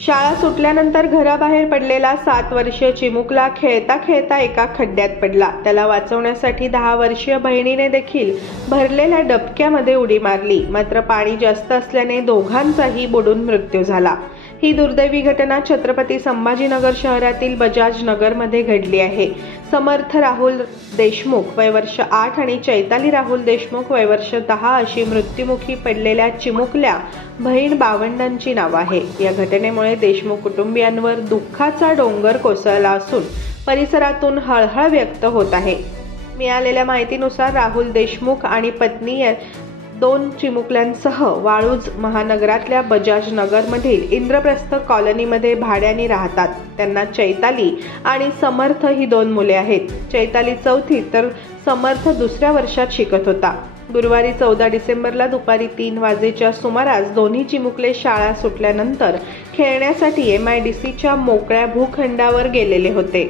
शाळा सुटल्यानंतर घराबाहेर पडलेला 7 वर्षीय चिमुकला खेळता खेळता एका खड्ड्यात पडला। त्याला वाचवण्यासाठी 10 वर्षीय बहिणीने देखील भरलेल्या डबक्यामध्ये उडी मारली, मात्र पाणी जास्त असल्याने दोघांचाही बुडून मृत्यू झाला। ही दुर्दैवी घटना छत्रपती संभाजीनगर शहरातील बजाज नगरमध्ये घडली आहे। समर्थ राहुल देशमुख वय वर्ष 8 आणि चैताली राहुल देशमुख वय वर्ष 10 अशी मृत्युमुखी पडलेल्या चिमुकल्या बहीण भावंडांची नावं आहे। या घटनेमुळे देशमुख कुटुंबियांवर दुःखाचा डोंगर कोसळला असून परिसरातून हळहळ व्यक्त होत आहे। मिळालेल्या माहितीनुसार राहुल देशमुख आणि पत्नी 2 चिमुकल्यांसह वाळूज महानगरातल्या बजाज नगरमधील इंद्रप्रस्थ कॉलनीमध्ये भाड्याने राहतात। त्यांना चैताली आणि समर्थ ही 2 मुले आहेत। चैताली 4थीत तर समर्थ 2ऱ्या वर्षात शिकत होता। गुरुवारी 14 डिसेंबरला दुपारी 3 वाजेच्या सुमारास दोन्ही चिमुकले शाळा सुटल्यानंतर खेळण्यासाठी MIDCच्या मोकळ्या भूखंडावर गेलेले होते।